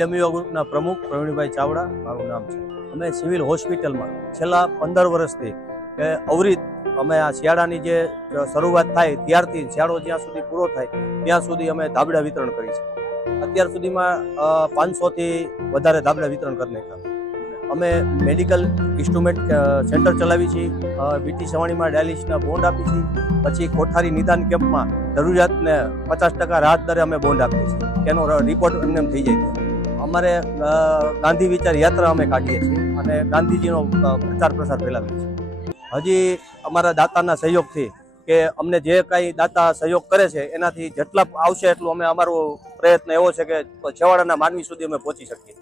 IWO ગ્રુપના પ્રમુખ પ્રવીણભાઈ ચાવડા મારું નામ છે। અમે સિવિલ હોસ્પિટલમાં છેલ્લા 15 વર્ષથી કે અવરિત અમે આ શિયાળાની જે શરૂઆત થાય ત્યારથી શિયાળો જ્યાં સુધી પૂરો થાય ત્યાં સુધી અમે ધાબળા વિતરણ કરી છે। અત્યાર સુધીમાં 500થી વધારે ધાબળા વિતરણ કરી નાખ્યા। અમે મેડિકલ ઇન્સ્ટ્રુમેન્ટ સેન્ટર ચલાવી છીએ, BT સવાણીમાં ડાયાલિસિસના બોન્ડ આપી છીએ, પછી કોઠારી નિદાન કેમ્પમાં જરૂરિયાતને 50% રાહત દરે અમે બોન્ડ આપીએ છીએ, તેનો રિપોર્ટ એમને થઈ જાય છે। અમારે ગાંધી વિચાર યાત્રા અમે કાઢીએ છીએ અને ગાંધીજીનો પ્રચાર પ્રસાર ફેલાવીએ છીએ। હજી અમારા દાતાના સહયોગથી કે અમને જે કાંઈ દાતા સહયોગ કરે છે એનાથી જેટલા આવશે એટલું અમે અમારો પ્રયત્ન એવો છે કે છેવાડાના માનવી સુધી અમે પહોંચી શકીએ।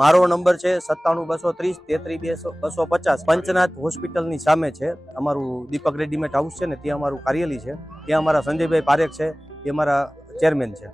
મારો નંબર છે 97-230-33250। પંચનાથ હોસ્પિટલની સામે છે અમારું દીપક રેડીમેડ હાઉસ છે ને, ત્યાં અમારું કાર્યાલય છે। ત્યાં અમારા સંજયભાઈ પારેખ છે, એ અમારા ચેરમેન છે।